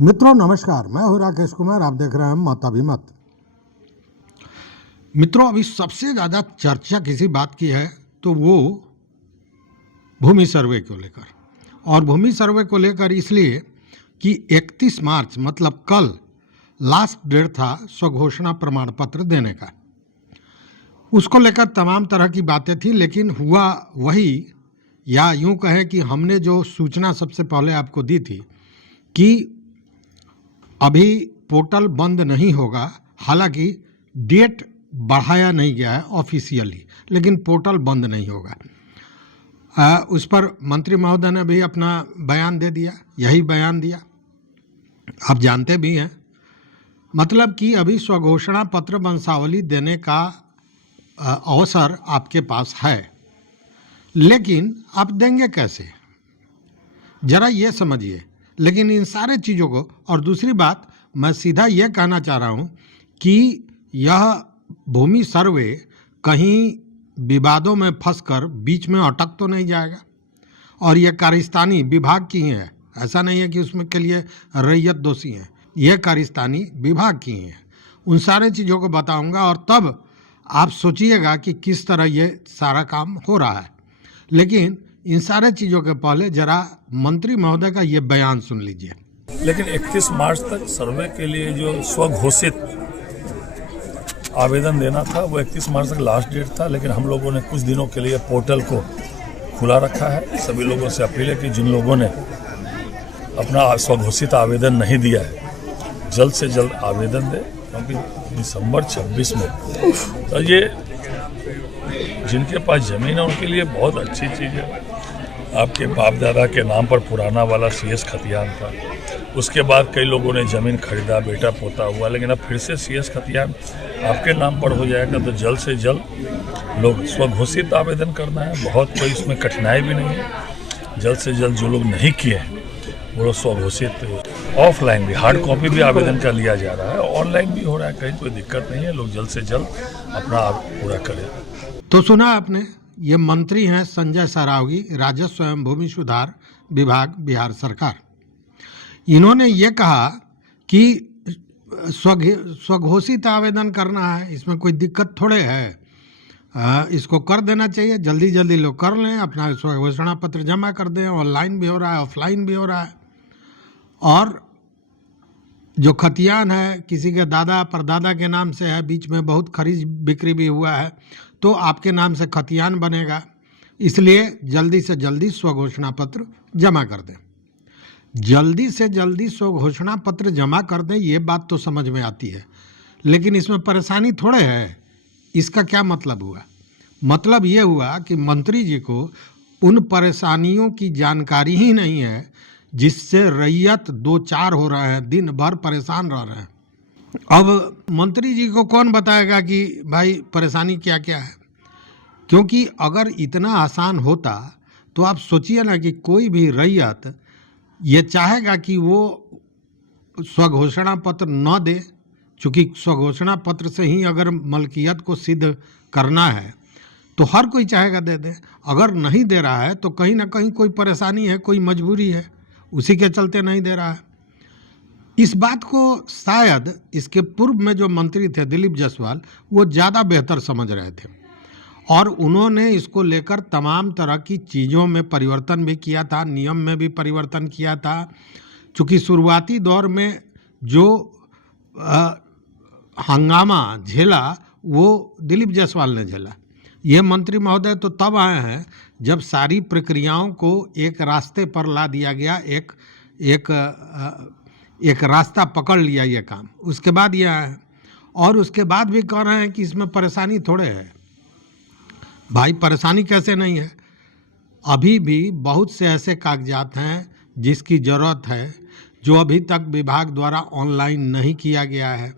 मित्रों नमस्कार, मैं हूं राकेश कुमार। आप देख रहे हैं मत अभिमत। मित्रों, अभी सबसे ज़्यादा चर्चा किसी बात की है तो वो भूमि सर्वे को लेकर, और भूमि सर्वे को लेकर इसलिए कि 31 मार्च मतलब कल लास्ट डेट था स्वघोषणा प्रमाण पत्र देने का। उसको लेकर तमाम तरह की बातें थी, लेकिन हुआ वही, या यूं कहें कि हमने जो सूचना सबसे पहले आपको दी थी कि अभी पोर्टल बंद नहीं होगा। हालांकि डेट बढ़ाया नहीं गया है ऑफिशियली, लेकिन पोर्टल बंद नहीं होगा। उस पर मंत्री महोदय ने भी अपना बयान दे दिया, यही बयान दिया, आप जानते भी हैं। मतलब कि अभी स्वघोषणा पत्र वंशावली देने का अवसर आपके पास है, लेकिन आप देंगे कैसे, जरा ये समझिए। लेकिन इन सारे चीज़ों को, और दूसरी बात मैं सीधा ये कहना चाह रहा हूँ कि यह भूमि सर्वे कहीं विवादों में फंसकर बीच में अटक तो नहीं जाएगा। और ये कारिस्तानी विभाग की ही है, ऐसा नहीं है कि उसमें के लिए रैयत दोषी हैं, ये कारिस्तानी विभाग की ही है। उन सारे चीज़ों को बताऊंगा और तब आप सोचिएगा कि किस तरह ये सारा काम हो रहा है। लेकिन इन सारे चीज़ों के पहले जरा मंत्री महोदय का ये बयान सुन लीजिए। लेकिन 31 मार्च तक सर्वे के लिए जो स्वघोषित आवेदन देना था वो 31 मार्च तक लास्ट डेट था। लेकिन हम लोगों ने कुछ दिनों के लिए पोर्टल को खुला रखा है। सभी लोगों से अपील है कि जिन लोगों ने अपना स्वघोषित आवेदन नहीं दिया है जल्द से जल्द आवेदन दें, क्योंकि दिसंबर 26 में तो ये जिनके पास ज़मीन है उनके लिए बहुत अच्छी चीज़ है। आपके बाप दादा के नाम पर पुराना वाला CS खतियान था, उसके बाद कई लोगों ने ज़मीन खरीदा, बेटा पोता हुआ, लेकिन अब फिर से CS खतियान आपके नाम पर हो जाएगा। तो जल्द से जल्द लोग स्वघोषित आवेदन करना है, बहुत कोई इसमें कठिनाई भी नहीं है। जल्द से जल्द जो लोग नहीं किए हैं वो लोग स्वघोषित ऑफलाइन भी, हार्ड कॉपी भी आवेदन का लिया जा रहा है, ऑनलाइन भी हो रहा है, कहीं कोई दिक्कत नहीं है। लोग जल्द से जल्द अपना पूरा करें। तो सुना आपने, ये मंत्री हैं संजय सरावगी, राजस्व एवं भूमि सुधार विभाग, बिहार सरकार। इन्होंने ये कहा कि स्वघोषित आवेदन करना है, इसमें कोई दिक्कत थोड़े है, इसको कर देना चाहिए। जल्दी जल्दी लोग कर लें, अपना स्वघोषणा पत्र जमा कर दें। ऑनलाइन भी हो रहा है, ऑफलाइन भी हो रहा है। और जो खतियान है किसी के दादा परदादा के नाम से है, बीच में बहुत खरीद बिक्री भी हुआ है, तो आपके नाम से खतियान बनेगा। इसलिए जल्दी से जल्दी स्वघोषणा पत्र जमा कर दें। जल्दी से जल्दी स्वघोषणा पत्र जमा कर दें, ये बात तो समझ में आती है, लेकिन इसमें परेशानी थोड़े है। इसका क्या मतलब हुआ? मतलब ये हुआ कि मंत्री जी को उन परेशानियों की जानकारी ही नहीं है जिससे रैयत दो चार हो रहे हैं, दिन भर परेशान रह रहे हैं। अब मंत्री जी को कौन बताएगा कि भाई परेशानी क्या क्या है? क्योंकि अगर इतना आसान होता तो आप सोचिए ना कि कोई भी रैयत ये चाहेगा कि वो स्वघोषणा पत्र न दे, चूँकि स्वघोषणा पत्र से ही अगर मलकियत को सिद्ध करना है तो हर कोई चाहेगा दे दे। अगर नहीं दे रहा है तो कहीं ना कहीं कोई परेशानी है, कोई मजबूरी है, उसी के चलते नहीं दे रहा है। इस बात को शायद इसके पूर्व में जो मंत्री थे दिलीप जायसवाल, वो ज़्यादा बेहतर समझ रहे थे, और उन्होंने इसको लेकर तमाम तरह की चीज़ों में परिवर्तन भी किया था, नियम में भी परिवर्तन किया था। चूँकि शुरुआती दौर में जो हंगामा झेला वो दिलीप जायसवाल ने झेला। ये मंत्री महोदय तो तब आए हैं जब सारी प्रक्रियाओं को एक रास्ते पर ला दिया गया, एक रास्ता पकड़ लिया ये काम, उसके बाद ये आए हैं। और उसके बाद भी कह रहे हैं कि इसमें परेशानी थोड़े है। भाई परेशानी कैसे नहीं है? अभी भी बहुत से ऐसे कागजात हैं जिसकी ज़रूरत है, जो अभी तक विभाग द्वारा ऑनलाइन नहीं किया गया है,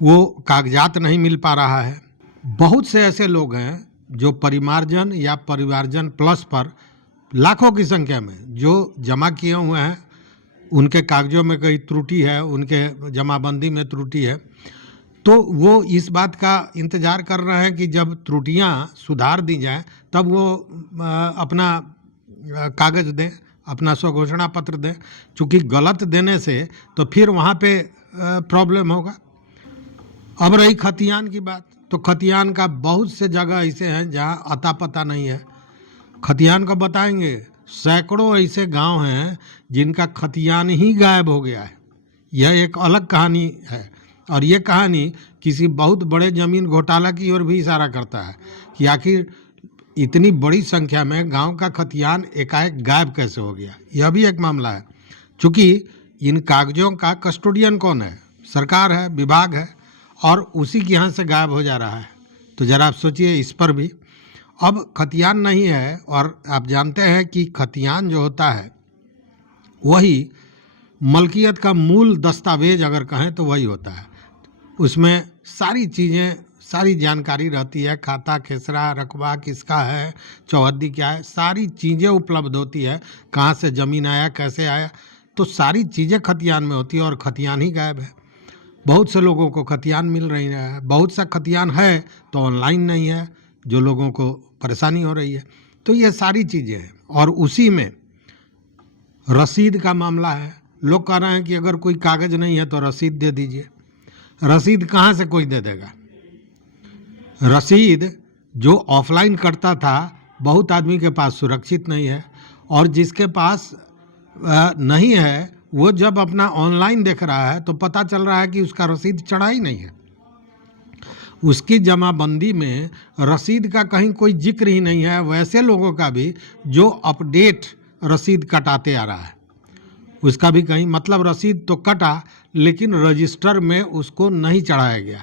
वो कागजात नहीं मिल पा रहा है। बहुत से ऐसे लोग हैं जो परिमार्जन या परिवारजन प्लस पर लाखों की संख्या में जो जमा किए हुए हैं, उनके कागजों में कई त्रुटि है, उनके जमाबंदी में त्रुटि है, तो वो इस बात का इंतज़ार कर रहे हैं कि जब त्रुटियां सुधार दी जाएं तब वो अपना कागज़ दें, अपना स्वघोषणा पत्र दें, चूँकि गलत देने से तो फिर वहाँ पे प्रॉब्लम होगा। अब रही खतियान की बात, तो खतियान का बहुत से जगह ऐसे हैं जहाँ अता पता नहीं है। खतियान का बताएंगे, सैकड़ों ऐसे गांव हैं जिनका खतियान ही गायब हो गया है। यह एक अलग कहानी है, और ये कहानी किसी बहुत बड़े ज़मीन घोटाला की ओर भी इशारा करता है कि आखिर इतनी बड़ी संख्या में गांव का खतियान एकाएक गायब कैसे हो गया। यह भी एक मामला है, चूँकि इन कागजों का कस्टोडियन कौन है? सरकार है, विभाग है, और उसी के यहाँ से गायब हो जा रहा है। तो ज़रा आप सोचिए इस पर भी। अब खतियान नहीं है, और आप जानते हैं कि खतियान जो होता है वही मलकियत का मूल दस्तावेज अगर कहें तो वही होता है। उसमें सारी चीज़ें, सारी जानकारी रहती है, खाता खेसरा रकबा किसका है, चौहद्दी क्या है, सारी चीज़ें उपलब्ध होती है, कहाँ से ज़मीन आया, कैसे आया, तो सारी चीज़ें खतियान में होती है, और खतियान ही गायब है। बहुत से लोगों को खतियान मिल रही है, बहुत सा खतियान है तो ऑनलाइन नहीं है, जो लोगों को परेशानी हो रही है। तो ये सारी चीज़ें हैं, और उसी में रसीद का मामला है। लोग कह रहे हैं कि अगर कोई कागज़ नहीं है तो रसीद दे दीजिए। रसीद कहाँ से कोई दे देगा? रसीद जो ऑफलाइन करता था, बहुत आदमी के पास सुरक्षित नहीं है, और जिसके पास नहीं है वो जब अपना ऑनलाइन देख रहा है तो पता चल रहा है कि उसका रसीद चढ़ा ही नहीं है। उसकी जमाबंदी में रसीद का कहीं कोई जिक्र ही नहीं है। वैसे लोगों का भी जो अपडेट रसीद कटाते आ रहा है, उसका भी कहीं, मतलब रसीद तो कटा लेकिन रजिस्टर में उसको नहीं चढ़ाया गया।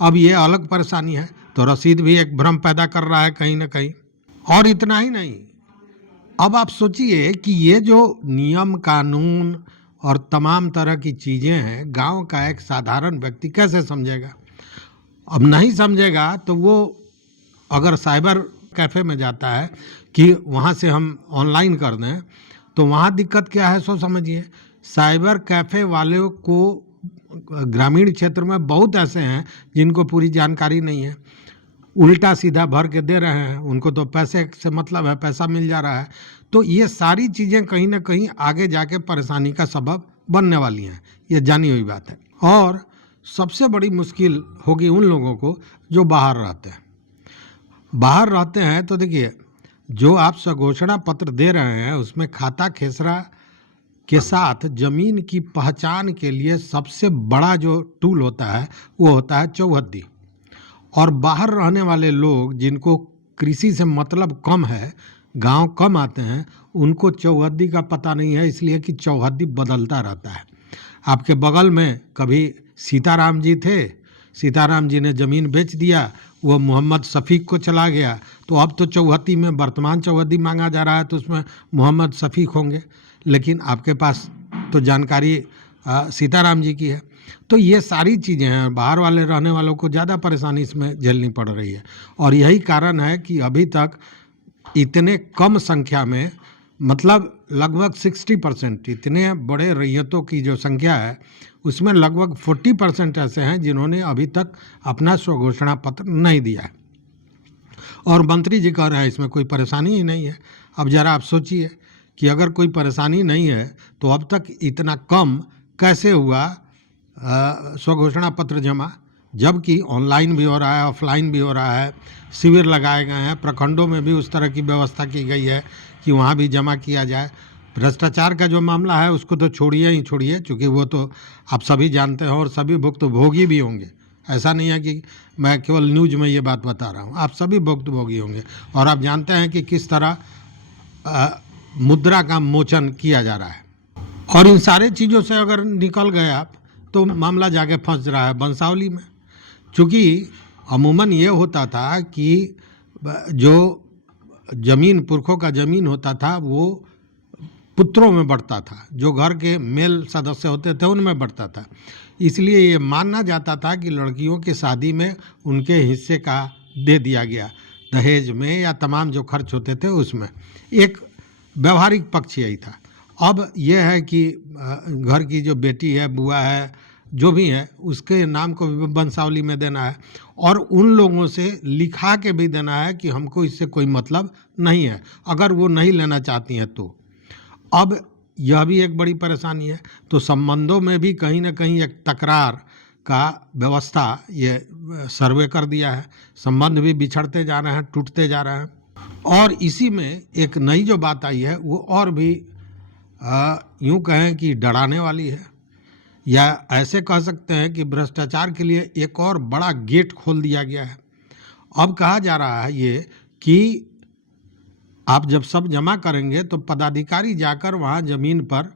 अब ये अलग परेशानी है। तो रसीद भी एक भ्रम पैदा कर रहा है कहीं ना कहीं। और इतना ही नहीं, अब आप सोचिए कि ये जो नियम कानून और तमाम तरह की चीज़ें हैं, गांव का एक साधारण व्यक्ति कैसे समझेगा? अब नहीं समझेगा तो वो अगर साइबर कैफ़े में जाता है कि वहाँ से हम ऑनलाइन कर दें, तो वहाँ दिक्कत क्या है सो समझिए। साइबर कैफ़े वालों को ग्रामीण क्षेत्र में बहुत ऐसे हैं जिनको पूरी जानकारी नहीं है, उल्टा सीधा भर के दे रहे हैं, उनको तो पैसे से मतलब है, पैसा मिल जा रहा है। तो ये सारी चीज़ें कहीं ना कहीं आगे जाके परेशानी का सबब बनने वाली हैं, ये जानी हुई बात है। और सबसे बड़ी मुश्किल होगी उन लोगों को जो बाहर रहते हैं। बाहर रहते हैं तो देखिए, जो आप स्वघोषणा पत्र दे रहे हैं उसमें खाता खेसरा के साथ ज़मीन की पहचान के लिए सबसे बड़ा जो टूल होता है वो होता है चौहद्दी। और बाहर रहने वाले लोग जिनको कृषि से मतलब कम है, गांव कम आते हैं, उनको चौहद्दी का पता नहीं है, इसलिए कि चौहद्दी बदलता रहता है। आपके बगल में कभी सीताराम जी थे, सीताराम जी ने ज़मीन बेच दिया, वो मोहम्मद शफीक को चला गया, तो अब तो चौहद्दी में वर्तमान चौहद्दी मांगा जा रहा है तो उसमें मोहम्मद शफीक होंगे, लेकिन आपके पास तो जानकारी सीताराम जी की है। तो ये सारी चीज़ें हैं, बाहर वाले रहने वालों को ज़्यादा परेशानी इसमें झेलनी पड़ रही है। और यही कारण है कि अभी तक इतने कम संख्या में, मतलब लगभग 60%, इतने बड़े रैयतों की जो संख्या है उसमें लगभग 40% ऐसे हैं जिन्होंने अभी तक अपना स्वघोषणा पत्र नहीं दिया है। और मंत्री जी कह रहे हैं इसमें कोई परेशानी ही नहीं है। अब ज़रा आप सोचिए कि अगर कोई परेशानी नहीं है तो अब तक इतना कम कैसे हुआ स्वघोषणा पत्र जमा, जबकि ऑनलाइन भी हो रहा है, ऑफलाइन भी हो रहा है, शिविर लगाए गए हैं, प्रखंडों में भी उस तरह की व्यवस्था की गई है कि वहाँ भी जमा किया जाए। भ्रष्टाचार का जो मामला है उसको तो छोड़िए ही छोड़िए, क्योंकि वो तो आप सभी जानते हैं और सभी भुक्तभोगी भी होंगे। ऐसा नहीं है कि मैं केवल न्यूज़ में ये बात बता रहा हूँ, आप सभी भुक्तभोगी होंगे। और आप जानते हैं कि किस तरह मुद्रा का मोचन किया जा रहा है। और इन सारे चीज़ों से अगर निकल गए आप तो मामला जाके फंस रहा है वंशावली में। चूँकि अमूमन ये होता था कि जो ज़मीन पुरखों का ज़मीन होता था वो पुत्रों में बढ़ता था, जो घर के मेल सदस्य होते थे उनमें बढ़ता था। इसलिए ये माना जाता था कि लड़कियों की शादी में उनके हिस्से का दे दिया गया, दहेज में या तमाम जो खर्च होते थे उसमें। एक व्यवहारिक पक्ष यही था। अब यह है कि घर की जो बेटी है, बुआ है, जो भी है, उसके नाम को भी वंशावली में देना है, और उन लोगों से लिखा के भी देना है कि हमको इससे कोई मतलब नहीं है, अगर वो नहीं लेना चाहती हैं तो। अब यह भी एक बड़ी परेशानी है। तो संबंधों में भी कहीं ना कहीं एक तकरार का व्यवस्था ये सर्वे कर दिया है। संबंध भी बिछड़ते जा रहे हैं, टूटते जा रहे हैं। और इसी में एक नई जो बात आई है वो और भी यूं कहें कि डराने वाली है, या ऐसे कह सकते हैं कि भ्रष्टाचार के लिए एक और बड़ा गेट खोल दिया गया है। अब कहा जा रहा है ये कि आप जब सब जमा करेंगे तो पदाधिकारी जाकर वहाँ ज़मीन पर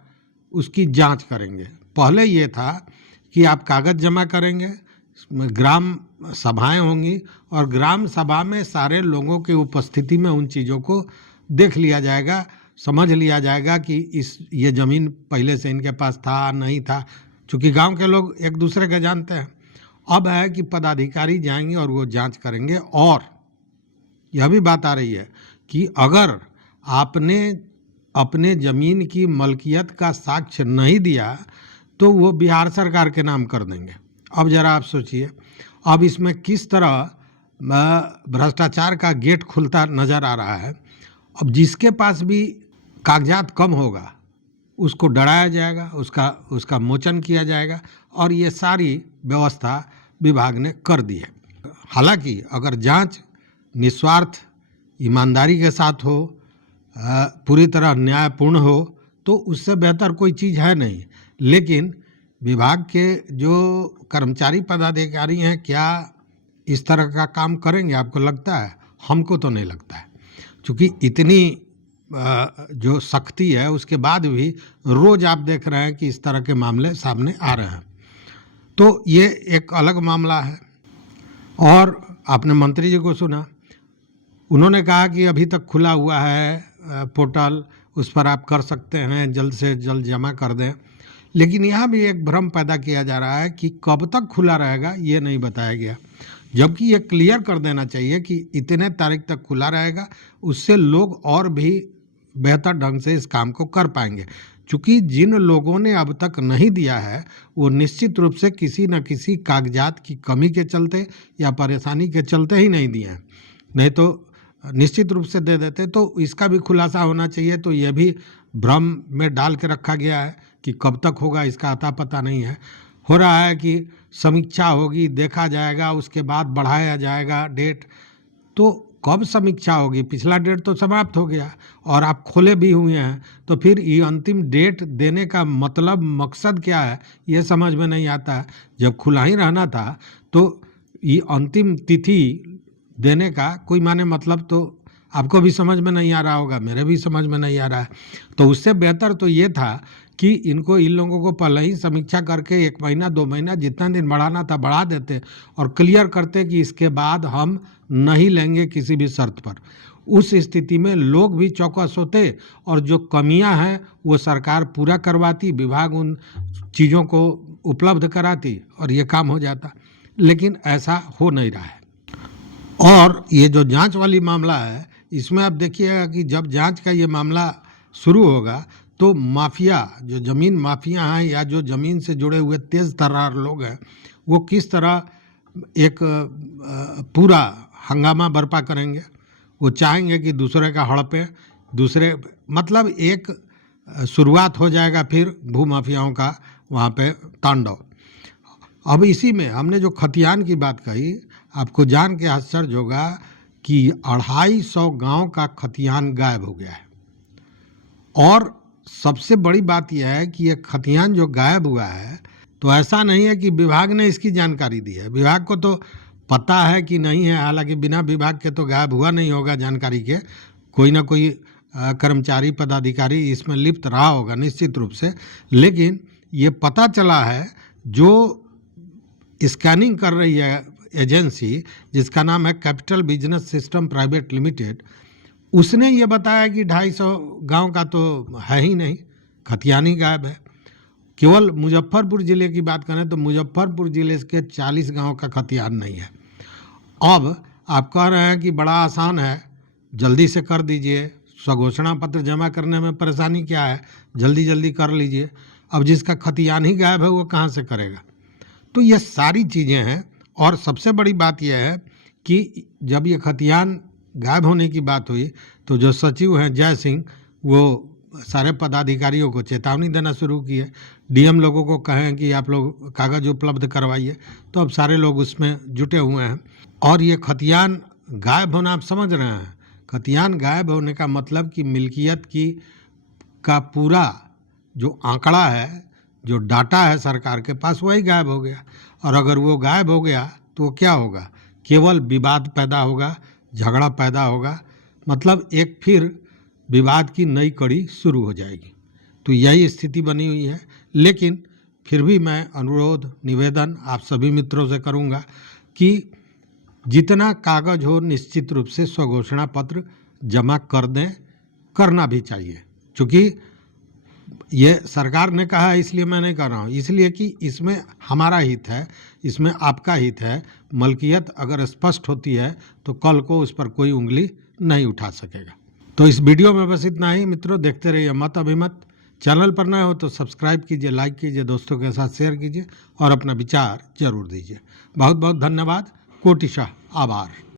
उसकी जांच करेंगे। पहले ये था कि आप कागज़ जमा करेंगे, ग्राम सभाएं होंगी और ग्राम सभा में सारे लोगों की उपस्थिति में उन चीज़ों को देख लिया जाएगा, समझ लिया जाएगा कि ये ज़मीन पहले से इनके पास था नहीं था, क्योंकि गांव के लोग एक दूसरे के जानते हैं। अब है कि पदाधिकारी जाएंगे और वो जांच करेंगे। और यह भी बात आ रही है कि अगर आपने अपने ज़मीन की मलकियत का साक्ष्य नहीं दिया तो वो बिहार सरकार के नाम कर देंगे। अब ज़रा आप सोचिए, अब इसमें किस तरह भ्रष्टाचार का गेट खुलता नज़र आ रहा है। अब जिसके पास भी कागजात कम होगा उसको डराया जाएगा, उसका मोचन किया जाएगा, और ये सारी व्यवस्था विभाग ने कर दी है। हालांकि अगर जांच निस्वार्थ ईमानदारी के साथ हो, पूरी तरह न्यायपूर्ण हो, तो उससे बेहतर कोई चीज़ है नहीं। लेकिन विभाग के जो कर्मचारी पदाधिकारी हैं, क्या इस तरह का काम करेंगे? आपको लगता है? हमको तो नहीं लगता है, क्योंकि इतनी जो सख्ती है उसके बाद भी रोज़ आप देख रहे हैं कि इस तरह के मामले सामने आ रहे हैं। तो ये एक अलग मामला है। और आपने मंत्री जी को सुना, उन्होंने कहा कि अभी तक खुला हुआ है पोर्टल, उस पर आप कर सकते हैं, जल्द से जल्द जमा कर दें। लेकिन यहाँ भी एक भ्रम पैदा किया जा रहा है कि कब तक खुला रहेगा ये नहीं बताया गया, जबकि ये क्लियर कर देना चाहिए कि इतने तारीख तक खुला रहेगा। उससे लोग और भी बेहतर ढंग से इस काम को कर पाएंगे, क्योंकि जिन लोगों ने अब तक नहीं दिया है वो निश्चित रूप से किसी न किसी कागजात की कमी के चलते या परेशानी के चलते ही नहीं दिए हैं, नहीं तो निश्चित रूप से दे देते। तो इसका भी खुलासा होना चाहिए। तो ये भी भ्रम में डाल के रखा गया है कि कब तक होगा इसका अता पता नहीं है। हो रहा है कि समीक्षा होगी, देखा जाएगा, उसके बाद बढ़ाया जाएगा डेट। तो कब समीक्षा होगी? पिछला डेट तो समाप्त हो गया और आप खोले भी हुए हैं, तो फिर ये अंतिम डेट देने का मतलब मकसद क्या है ये समझ में नहीं आता है। जब खुला ही रहना था तो ये अंतिम तिथि देने का कोई माने मतलब तो आपको भी समझ में नहीं आ रहा होगा, मेरे भी समझ में नहीं आ रहा है। तो उससे बेहतर तो ये था कि इन लोगों को पहले ही समीक्षा करके 1 महीना 2 महीना जितना दिन बढ़ाना था बढ़ा देते और क्लियर करते कि इसके बाद हम नहीं लेंगे किसी भी शर्त पर। उस स्थिति में लोग भी चौकस होते और जो कमियां हैं वो सरकार पूरा करवाती, विभाग उन चीज़ों को उपलब्ध कराती और ये काम हो जाता। लेकिन ऐसा हो नहीं रहा है। और ये जो जांच वाली मामला है, इसमें आप देखिएगा कि जब जांच का ये मामला शुरू होगा तो माफिया, जो ज़मीन माफिया हैं या जो ज़मीन से जुड़े हुए तेज़ तर्रार लोग हैं, वो किस तरह एक पूरा हंगामा बर्पा करेंगे। वो चाहेंगे कि दूसरे का हड़पें, दूसरे मतलब एक शुरुआत हो जाएगा फिर भूमाफियाओं का वहाँ पे तांडव। अब इसी में हमने जो खतियान की बात कही, आपको जान के आश्चर्य होगा कि 250 गांव का खतियान गायब हो गया है। और सबसे बड़ी बात यह है कि ये खतियान जो गायब हुआ है, तो ऐसा नहीं है कि विभाग ने इसकी जानकारी दी है। विभाग को तो पता है कि नहीं है, हालांकि बिना विभाग के तो गायब हुआ नहीं होगा जानकारी के, कोई ना कोई कर्मचारी पदाधिकारी इसमें लिप्त रहा होगा निश्चित रूप से। लेकिन ये पता चला है, जो स्कैनिंग कर रही है एजेंसी जिसका नाम है capital business system private limited, उसने ये बताया कि 250 गांव का तो है ही नहीं, खतियान ही गायब है। केवल मुजफ्फरपुर ज़िले की बात करें तो मुजफ्फरपुर ज़िले के 40 गांव का खतियान नहीं है। अब आप कह रहे हैं कि बड़ा आसान है, जल्दी से कर दीजिए, स्वघोषणा पत्र जमा करने में परेशानी क्या है, जल्दी जल्दी कर लीजिए। अब जिसका खतियान ही गायब है वो कहाँ से करेगा? तो ये सारी चीज़ें हैं। और सबसे बड़ी बात यह है कि जब ये खतियान गायब होने की बात हुई तो जो सचिव हैं जय सिंह, वो सारे पदाधिकारियों को चेतावनी देना शुरू की है। डीएम लोगों को कहें कि आप लोग कागज़ उपलब्ध करवाइए, तो अब सारे लोग उसमें जुटे हुए हैं। और ये खतियान गायब होना आप समझ रहे हैं, खतियान गायब होने का मतलब कि मिल्कियत की का पूरा जो आंकड़ा है, जो डाटा है सरकार के पास, वही गायब हो गया। और अगर वो गायब हो गया तो वो क्या होगा, केवल विवाद पैदा होगा, झगड़ा पैदा होगा, मतलब एक फिर विवाद की नई कड़ी शुरू हो जाएगी। तो यही स्थिति बनी हुई है। लेकिन फिर भी मैं अनुरोध निवेदन आप सभी मित्रों से करूंगा कि जितना कागज हो निश्चित रूप से स्वघोषणा पत्र जमा कर दें, करना भी चाहिए। क्योंकि ये सरकार ने कहा है इसलिए मैं नहीं कर रहा हूँ, इसलिए कि इसमें हमारा हित है, इसमें आपका हित है। मलकियत अगर स्पष्ट होती है तो कल को उस पर कोई उंगली नहीं उठा सकेगा। तो इस वीडियो में बस इतना ही मित्रों, देखते रहिए मत अभिमत। चैनल पर नए हो तो सब्सक्राइब कीजिए, लाइक कीजिए, दोस्तों के साथ शेयर कीजिए और अपना विचार जरूर दीजिए। बहुत बहुत धन्यवाद, कोटिशः आभार।